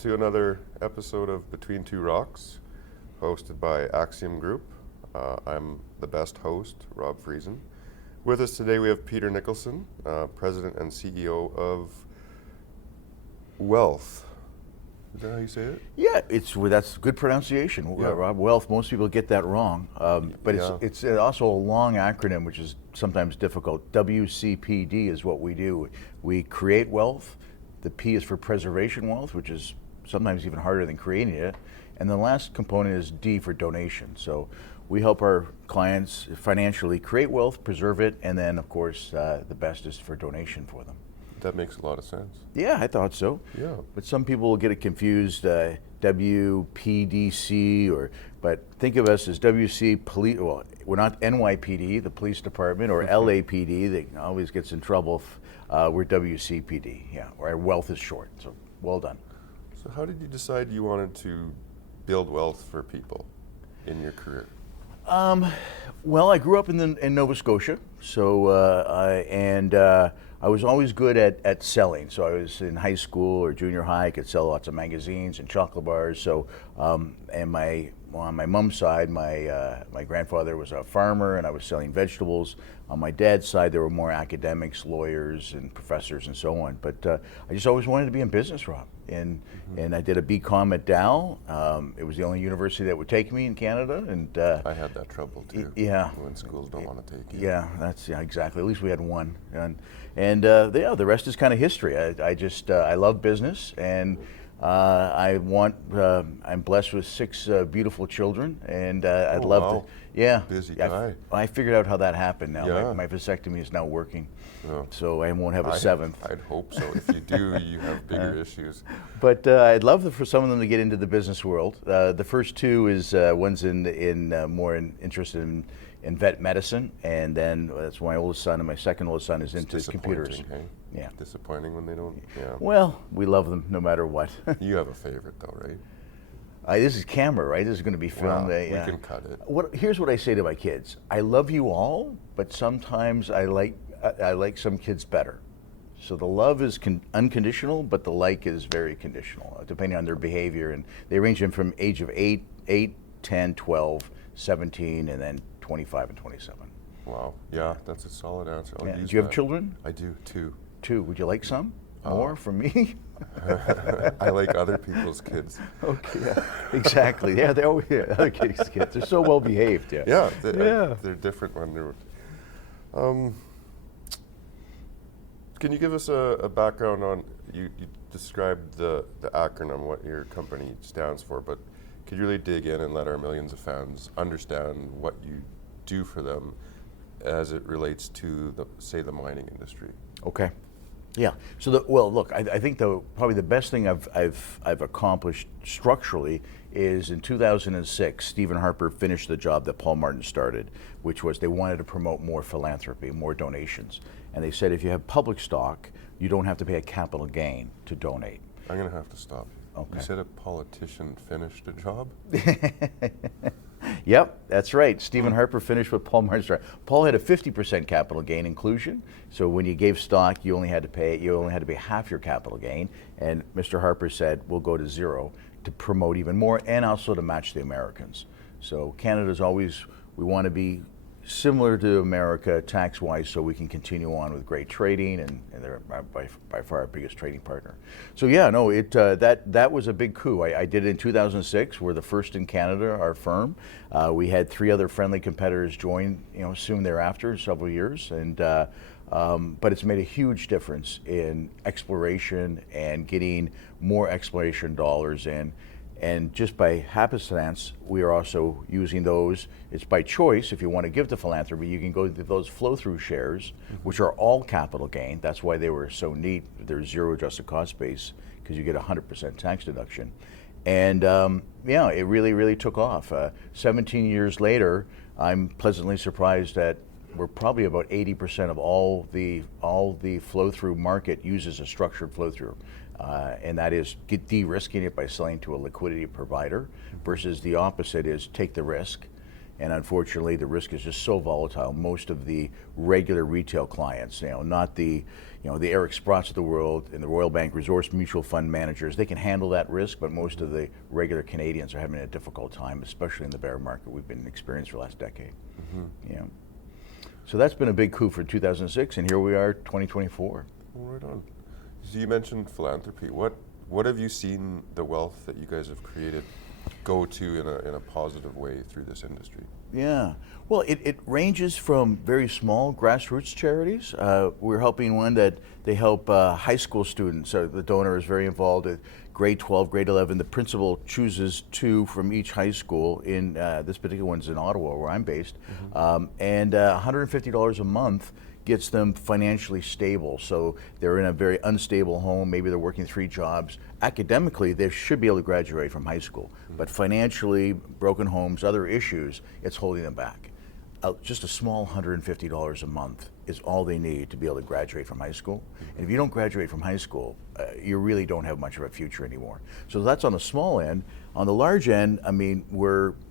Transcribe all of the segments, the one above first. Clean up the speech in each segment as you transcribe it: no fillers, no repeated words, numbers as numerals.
to another episode of Between Two Rocks, hosted by Axiom Group. I'm the best host, Rob Friesen. With us today we have Peter Nicholson, President and CEO of Wealth. Is that how you say it? Yeah, that's good pronunciation, Yeah. Rob. Wealth, most people get that wrong, but Yeah. it's also a long acronym, which is sometimes difficult. WCPD is what we do. We create wealth. The P is for preservation wealth, which is sometimes even harder than creating it. And the last component is D for donation. So we help our clients financially create wealth, preserve it, and then, of course, the best is for donation for them. That makes a lot of sense. Yeah, I thought so. Yeah. But some people will get it confused, WPDC, but think of us as WC Police. Well, we're not NYPD, the police department, or LAPD. That always gets in trouble. We're WCPD. Yeah, our wealth is short. So well done. So how did you decide you wanted to build wealth for people in your career? Well, I grew up in Nova Scotia, so I was always good at selling. So I was in high school or junior high, I could sell lots of magazines and chocolate bars. So and on my mom's side, my grandfather was a farmer, and I was selling vegetables. On my dad's side, there were more academics, lawyers, and professors, and so on. But I just always wanted to be in business, Rob. And I did a BCom at Dal. It was the only university that would take me in Canada. And I had that trouble too. Yeah. When schools don't want to take you. Yeah, exactly. At least we had one. The rest is kind of history. I love business, and I'm blessed with 6 beautiful children, and I'd love wow. to. Yeah, Busy guy. I figured out how that happened now. Yeah. My vasectomy is now working, Oh. so I won't have a 7th. I'd hope so. If you do, you have bigger issues. But I'd love for some of them to get into the business world. The first 2 is one's interested in vet medicine, and then that's my oldest son, and my second oldest son is into computers. Hey? Yeah. Disappointing when they don't. Yeah. Well, we love them no matter what. You have a favorite though, right? This is camera, right? This is going to be filmed. Wow, Yeah. we can cut it. Here's what I say to my kids: I love you all, but sometimes I like some kids better. So the love is unconditional, but the like is very conditional, depending on their behavior. And they range in from age of 8, 10, 12, 17, and then 25 and 27. Wow. Yeah, that's a solid answer. I'll Yeah. Do use you have that. children? I do too. 2. Would you like some more from me? I like other people's kids. Okay. Yeah, exactly. Yeah, they're always other kids. They're so well behaved. Yeah. Yeah, Yeah. they're different when they're. Can you give us a background on, you described the acronym, what your company stands for, but could you really dig in and let our millions of fans understand what you do for them as it relates to, the mining industry? Okay. Yeah. So, look, I think probably the best thing I've accomplished structurally is in 2006, Stephen Harper finished the job that Paul Martin started, which was they wanted to promote more philanthropy, more donations. And they said if you have public stock, you don't have to pay a capital gain to donate. I'm going to have to stop. Okay. You said a politician finished a job? Yep, that's right. Stephen Harper finished with Paul Martin. Paul had a 50% capital gain inclusion, so when you gave stock, you only had to pay half your capital gain. And Mr. Harper said, "We'll go to 0 to promote even more, and also to match the Americans." So Canada's always, we want to be similar to America tax-wise, so we can continue on with great trading, and they're by far our biggest trading partner. So yeah, no, that was a big coup. I did it in 2006. We're the first in Canada, our firm. We had 3 other friendly competitors join, soon thereafter, several years, and but it's made a huge difference in exploration and getting more exploration dollars in. And just by happenstance, we are also using those. It's by choice. If you want to give to philanthropy, you can go to those flow-through shares, which are all capital gain. That's why they were so neat. They're 0 adjusted cost base because you get 100% tax deduction. And it really, really took off. 17 years later, I'm pleasantly surprised that we're probably about 80% of all the flow-through market uses a structured flow-through. And that is de-risking it by selling to a liquidity provider versus the opposite is take the risk And unfortunately, the risk is just so volatile. Most of the regular retail clients, not the the Eric Sprotts of the world and the Royal Bank Resource Mutual Fund managers, they can handle that risk, but most of the regular Canadians are having a difficult time, especially in the bear market we've been experiencing for the last decade. Yeah. So that's been a big coup for 2006, and here we are, 2024. Well, right on. So you mentioned philanthropy. What have you seen the wealth that you guys have created go to in a positive way through this industry? Yeah, well, it ranges from very small grassroots charities. We're helping one that they help high school students. So the donor is very involved at grade 12, grade 11. The principal chooses two from each high school. In this particular one's in Ottawa, where I'm based, and $150 a month gets them financially stable. So they're in a very unstable home, maybe they're working 3 jobs. Academically, they should be able to graduate from high school, but financially, broken homes, other issues, it's holding them back. Just a small $150 a month is all they need to be able to graduate from high school. And if you don't graduate from high school, you really don't have much of a future anymore. So that's on the small end. On the large end, I mean,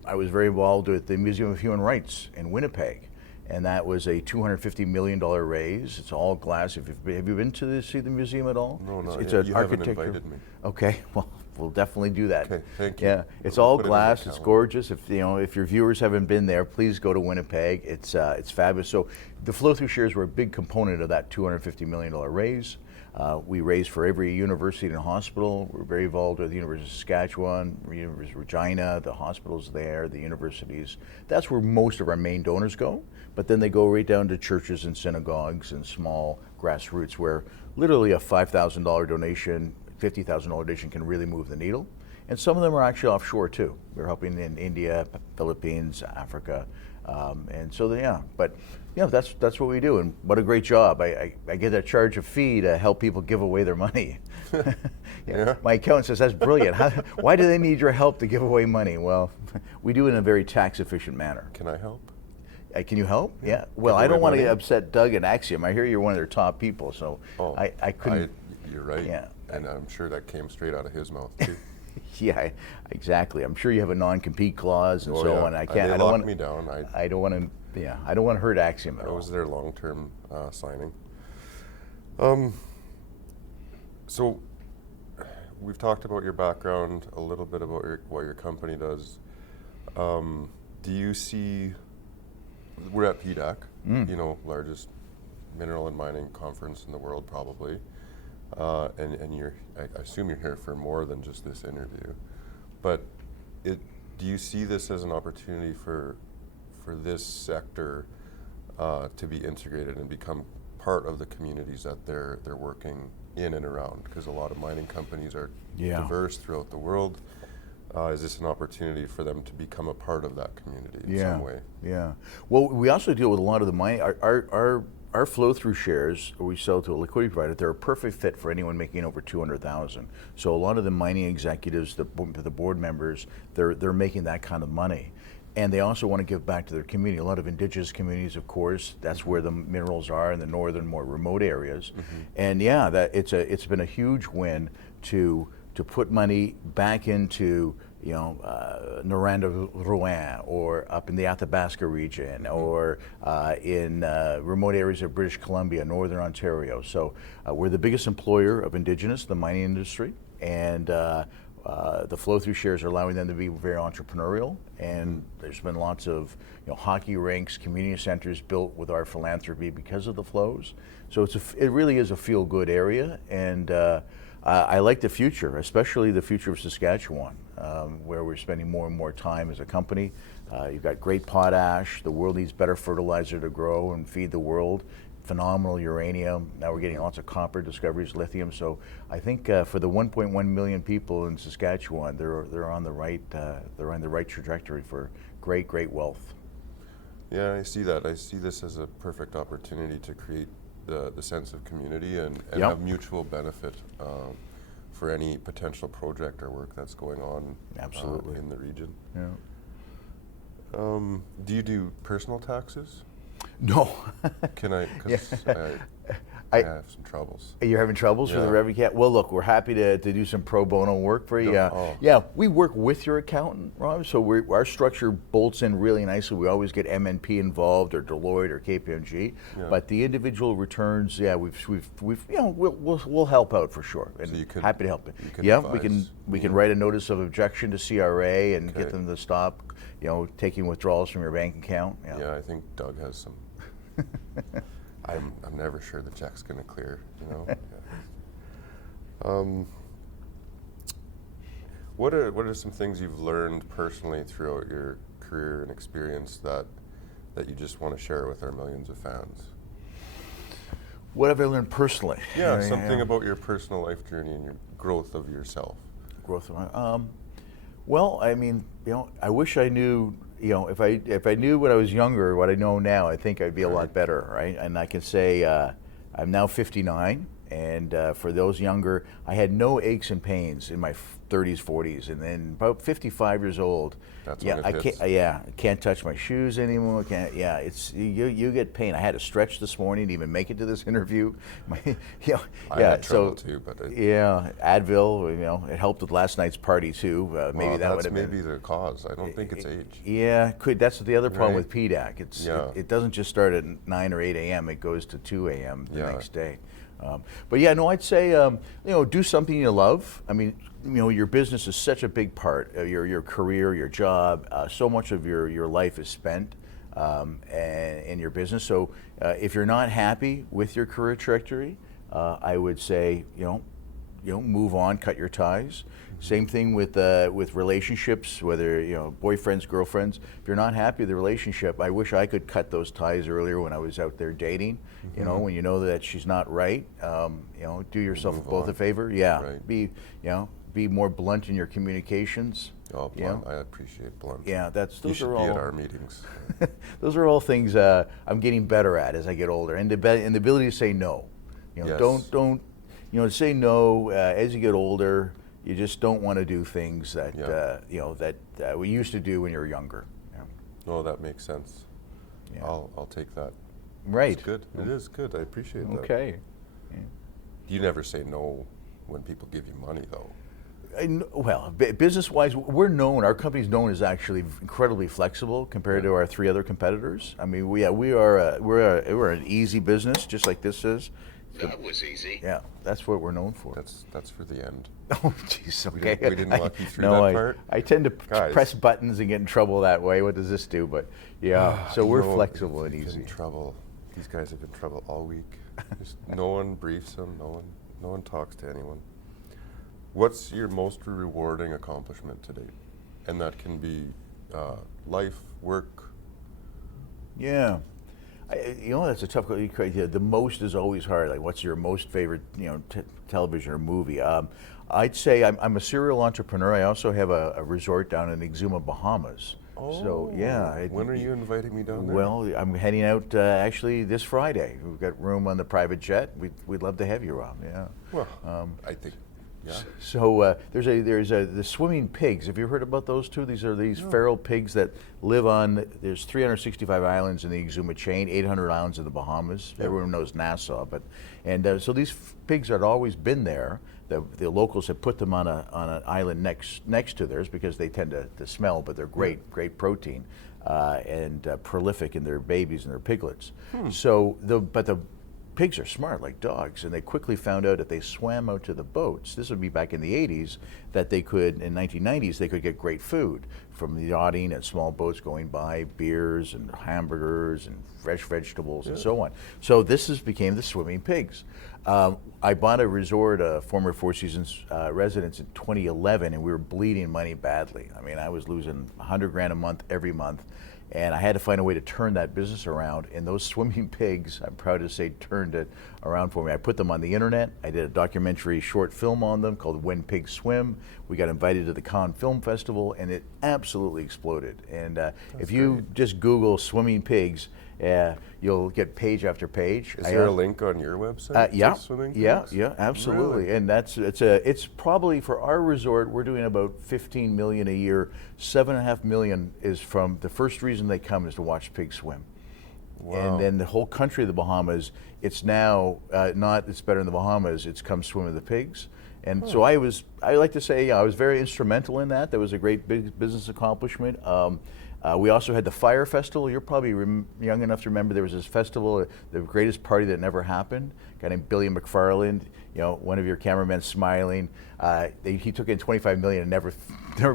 I was very involved with the Museum of Human Rights in Winnipeg. And that was a $250 million raise. It's all glass. Have you been to see the museum at all? No, not it's yet. an You architecture. haven't invited me. Okay, well, we'll definitely do that. Okay, thank you. Yeah, it's We'll all put it in my glass. It's calendar. gorgeous. If your viewers haven't been there, please go to Winnipeg. It's fabulous. So the flow-through shares were a big component of that $250 million raise. We raise for every university and hospital. We're very involved with the University of Saskatchewan, University of Regina, the hospitals there, the universities. That's where most of our main donors go. But then they go right down to churches and synagogues and small grassroots where literally a $5,000 donation, $50,000 donation can really move the needle. And some of them are actually offshore too. We're helping in India, Philippines, Africa. And so, but that's what we do, and what a great job. I get a charge a fee to help people give away their money. Yeah. My accountant says, that's brilliant. Why do they need your help to give away money? Well, we do it in a very tax efficient manner. Can I help? Can you help? Yeah. Well, Give I don't away want to money? upset Doug and Axiom. I hear you're one of their top people, so I couldn't. You're right. Yeah. And I'm sure that came straight out of his mouth too. Yeah, exactly. I'm sure you have a non-compete clause and so on. I can't. They I don't locked want. me down. I don't want to. Yeah, I don't want to hurt Axiom at That all. was their long-term signing. So we've talked about your background, a little bit about what your company does. Do you see, we're at PDAC, largest mineral and mining conference in the world probably, and I assume you're here for more than just this interview, but do you see this as an opportunity for this sector to be integrated and become part of the communities that they're working in and around? Because a lot of mining companies are diverse throughout the world. Is this an opportunity for them to become a part of that community in some way? Yeah. Well, we also deal with a lot of the mining. Our flow-through shares we sell to a liquidity provider. They're a perfect fit for anyone making over $200,000. So a lot of the mining executives, the board members, they're making that kind of money. And they also want to give back to their community. A lot of indigenous communities, of course, that's where the minerals are in the northern, more remote areas. And it's been a huge win to put money back into Noranda-Rouen or up in the Athabasca region or in remote areas of British Columbia, Northern Ontario. So we're the biggest employer of indigenous, the mining industry, and the flow-through shares are allowing them to be very entrepreneurial, and there's been lots of hockey rinks, community centers built with our philanthropy because of the flows. So it really is a feel-good area, and I like the future, especially the future of Saskatchewan, where we're spending more and more time as a company. You've got great potash. The world needs better fertilizer to grow and feed the world. Phenomenal uranium. Now we're getting lots of copper discoveries, lithium. So I think for the 1.1 million people in Saskatchewan, they're on the right trajectory for great wealth. Yeah, I see that. I see this as a perfect opportunity to create the sense of community and have mutual benefit for any potential project or work that's going on Absolutely. in the region. Yeah. Do you do personal taxes? No. Can I? 'Cause I have some troubles. You're having troubles with the Yeah. revenue cat? Well, look, we're happy to do some pro bono work for you. Yeah. Oh. Yeah, we work with your accountant, Rob. So our structure bolts in really nicely. We always get MNP involved, or Deloitte, or KPMG. Yeah. But the individual returns, yeah, we'll help out for sure. And So you can- happy to help. you can Yeah, advise we can me. write a notice of objection to CRA and Okay. get them to stop, taking withdrawals from your bank account. Yeah, I think Doug has some. I'm never sure the check's going to clear. Yeah. What are some things you've learned personally throughout your career and experience that you just want to share with our millions of fans? What have I learned personally? Yeah, something about your personal life journey and your growth of yourself. Growth. Well, I mean, I wish I knew. If I knew when I was younger what I know now, I think I'd be a lot better, right? And I can say I'm now 59, and for those younger, I had no aches and pains in my 30s, 40s, and then about 55 years old. That's yeah, when it I hits. can't. Yeah, I can't touch my shoes anymore. Can't. Yeah, it's you get pain. I had to stretch this morning to even make it to this interview. I had trouble too, but yeah, Advil. It helped with last night's party too. Maybe that would that's have been. maybe the cause. I don't think it's age. Yeah, could. That's the other problem Right. with PDAC. It doesn't just start at 9 or 8 a.m. It goes to 2 a.m. the Yeah. next day. But yeah, no, I'd say do something you love. I mean, your business is such a big part of your career, your job. So much of your life is spent in your business. So if you're not happy with your career trajectory, I would say move on, cut your ties. Same thing with relationships, whether boyfriends, girlfriends. If you're not happy with the relationship, I wish I could cut those ties earlier when I was out there dating. When you know that she's not right, do yourself Move both on. a favor. Yeah, Right. be more blunt in your communications. Oh, blunt. I appreciate blunt. Yeah, You those should are be all. at our meetings. Those are all things I'm getting better at as I get older, and the ability to say no. Yes. Don't to say no as you get older. You just don't want to do things that that we used to do when you were younger. Yeah. Oh, that makes sense. Yeah. I'll take that. Right. It's good. It is good. I appreciate that. Okay. You never say no when people give you money, though. Well, business-wise, our company's known as actually incredibly flexible compared to our three other competitors. I mean, we're an easy business, just like this is. That was easy. Yeah, that's what we're known for. That's for the end. Oh, jeez. Okay. We didn't walk you through no, that part? I tend to Guys. press buttons and get in trouble that way. What does this do? But yeah, so we're flexible and They've been easy. in trouble. These guys have been in trouble all week. Just no one briefs them. No one talks to anyone. What's your most rewarding accomplishment to date? And that can be life, work. Yeah. That's a tough question. The most is always hard. Like, what's your most favorite, television or movie? I'd say I'm a serial entrepreneur. I also have a resort down in Exuma, Bahamas. So yeah. When are you inviting me down there? Well, I'm heading out actually this Friday. We've got room on the private jet. We'd love to have you, Rob. Yeah. Well, I think. Yeah. So there's the swimming pigs. Have you heard about those two? These are feral pigs that live on. There's 365 islands in the Exuma chain, 800 islands in the Bahamas. Yeah. Everyone knows Nassau, so these pigs had always been there. The locals have put them on an island next to theirs because they tend to smell, but they're great protein and prolific in their babies and their piglets. So the pigs are smart like dogs, and they quickly found out if they swam out to the boats, this would be back in the 80s, that they could, in 1990s, they could get great food from the yachting and small boats going by, beers and hamburgers and fresh vegetables and so on. So became the swimming pigs. I bought a resort, a former Four Seasons residence in 2011, and we were bleeding money badly. I mean, I was losing $100,000 a month every month. And I had to find a way to turn that business around. And those swimming pigs, I'm proud to say, turned it around for me. I put them on the internet. I did a documentary short film on them called When Pigs Swim. We got invited to the Cannes Film Festival, and it absolutely exploded. And if you just Google swimming pigs, you'll get page after page. Is there a link on your website? Yeah, to swimming yeah, pigs? yeah, absolutely. Really? And it's probably for our resort. We're doing about $15 million a year. $7.5 million is from the first reason they come is to watch pigs swim. Wow. And then the whole country of the Bahamas, it's now not it's better in the Bahamas, it's come swim with the pigs. And so I like to say, I was very instrumental in that. That was a great big business accomplishment. We also had the Fire Festival. You're probably young enough to remember there was this festival, the greatest party that never happened. A guy named Billy McFarland, one of your cameramen smiling. He took in $25 million and never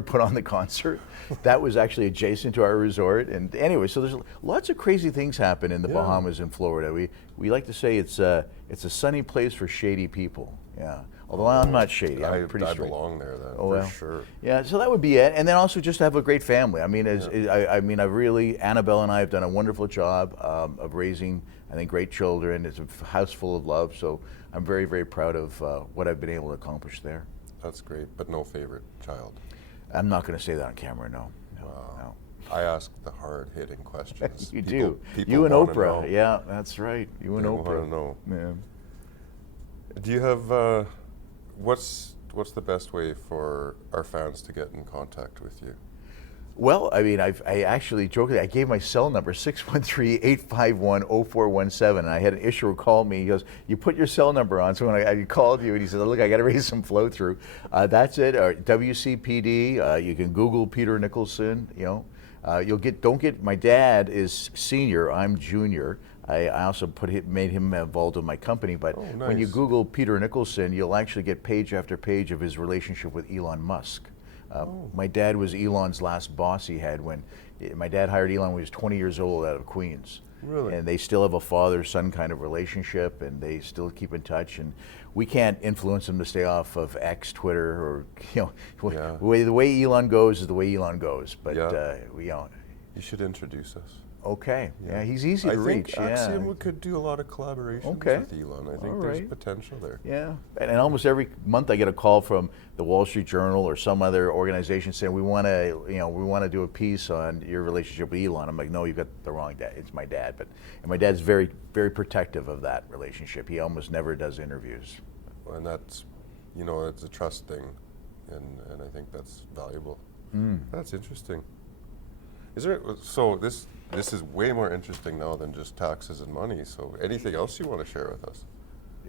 put on the concert. That was actually adjacent to our resort. And anyway, so there's lots of crazy things happen in the Bahamas and Florida. We like to say it's a sunny place for shady people. Yeah. Although I'm not shady, I'm pretty straight. I belong there then, for sure. Yeah, so that would be it. And then also just have a great family. I mean, Annabelle and I have done a wonderful job of raising, I think, great children. It's a house full of love. So I'm very, very proud of what I've been able to accomplish there. That's great, but no favorite child? I'm not going to say that on camera, no. Wow. No. I ask the hard-hitting questions. You People you and Oprah. Know. Yeah, that's right. You and Oprah. Want to know. Yeah. Do you have, what's the best way for our fans to get in contact with you? Well, I mean, I actually jokingly, I gave my cell number, 613-851-0417, and I had an issuer call me. He goes, "You put your cell number on." So when I called you, and he said, "Look, I got to raise some flow through." That's it. WCPD. You can Google Peter Nicholson. Don't get. My dad is senior. I'm junior. I also made him involved with my company. But nice. When you Google Peter Nicholson, you'll actually get page after page of his relationship with Elon Musk. My dad was Elon's last boss he had when my dad hired Elon when he was 20 years old out of Queens. Really? And they still have a father-son kind of relationship, and they still keep in touch. And we can't influence them to stay off of X, Twitter, or the way Elon goes is the way Elon goes. But you should introduce us. Okay. Yeah, he's easy to reach. I think we could do a lot of collaborations with Elon. I think there's potential there. Yeah. And almost every month I get a call from the Wall Street Journal or some other organization saying we want to do a piece on your relationship with Elon. I'm like, no, you got the wrong dad. It's my dad. And my dad's very, very protective of that relationship. He almost never does interviews. And that's, it's a trust thing, and I think that's valuable. That's interesting. This is way more interesting now than just taxes and money. So anything else you want to share with us?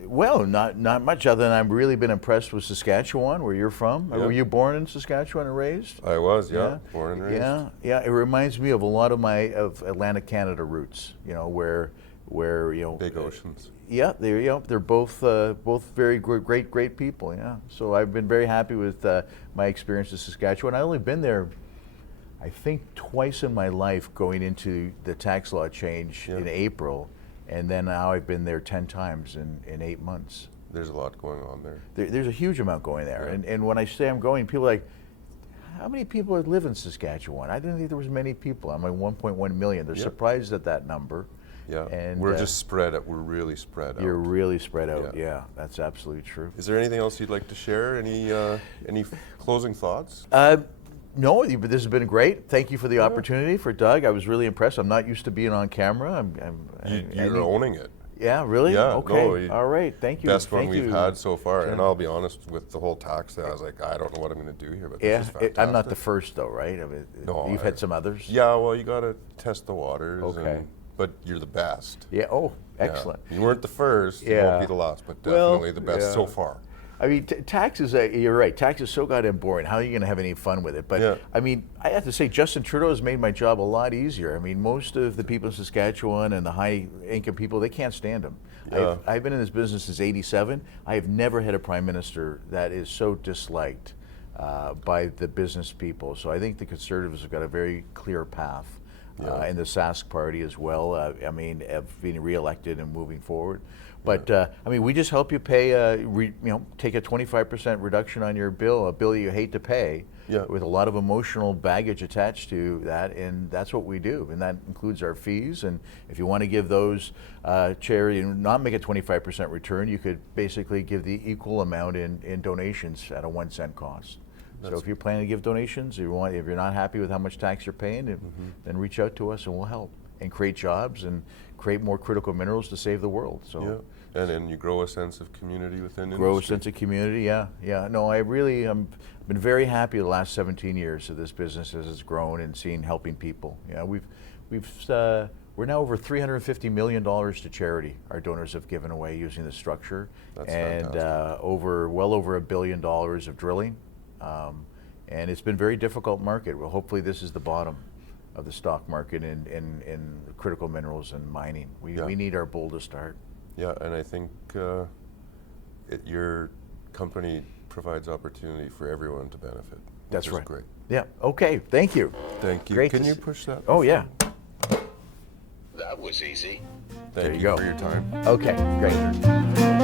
Well, not much other than I've really been impressed with Saskatchewan, where you're from. Yeah. Were you born in Saskatchewan and raised? I was, born and raised. Yeah. It reminds me of a lot of my Atlantic Canada roots. Where big oceans. Yeah, they're both very great people. Yeah. So I've been very happy with my experience in Saskatchewan. I've only been there, I think, twice in my life, going into the tax law change in April, and then now I've been there 10 times in 8 months. There's a lot going on there. There's a huge amount going there. And when I say I'm going, people are like, how many people live in Saskatchewan? I didn't think there was many people. I'm like 1.1 million. They're surprised at that number. Yeah, and we're just spread out. We're really spread out. You're really spread out. Yeah, that's absolutely true. Is there anything else you'd like to share? Any closing thoughts? No, but this has been great. Thank you for the opportunity for Doug. I was really impressed. I'm not used to being on camera. You're owning it. Yeah, really? Yeah. Okay. All right. Thank you. Best one we've had so far. And I'll be honest, with the whole tax thing, I was like, I don't know what I'm going to do here, but this is fantastic. I'm not the first though, right? No, you've had some others. Yeah. Well, you got to test the waters. Okay. But you're the best. Yeah. Oh, excellent. Yeah. You weren't the first. You won't be the last, but definitely the best so far. I mean, taxes, you're right, tax is so goddamn boring. How are you going to have any fun with it? But, I mean, I have to say, Justin Trudeau has made my job a lot easier. I mean, most of the people in Saskatchewan and the high-income people, they can't stand him. Yeah. I've been in this business since '87. I have never had a prime minister that is so disliked by the business people. So I think the Conservatives have got a very clear path. And the Sask Party as well, of being reelected and moving forward. But I mean, we just help you pay, take a 25% reduction on your bill, a bill you hate to pay, with a lot of emotional baggage attached to that, and that's what we do, and that includes our fees. And if you want to give those charity and not make a 25% return, you could basically give the equal amount in donations at a 1 cent cost. So if you're planning to give donations, if you're not happy with how much tax you're paying, then reach out to us and we'll help and create jobs and create more critical minerals to save the world. So and then you grow a sense of community within industry. Grow a sense of community, yeah. No, I really been very happy the last 17 years of this business as it's grown and seeing helping people. Yeah, we've We're now over $350 million to charity. Our donors have given away using the structure, That's and fantastic. well over $1 billion of drilling. And it's been a very difficult market. Well, hopefully this is the bottom of the stock market in critical minerals and mining. We need our bull to start. Yeah, and I think your company provides opportunity for everyone to benefit. That's which right. is great. Yeah. Okay. Thank you. Thank you. Great Can to you see- push that? Oh yeah. That was easy. Thank you you go. for your time. Okay. Great.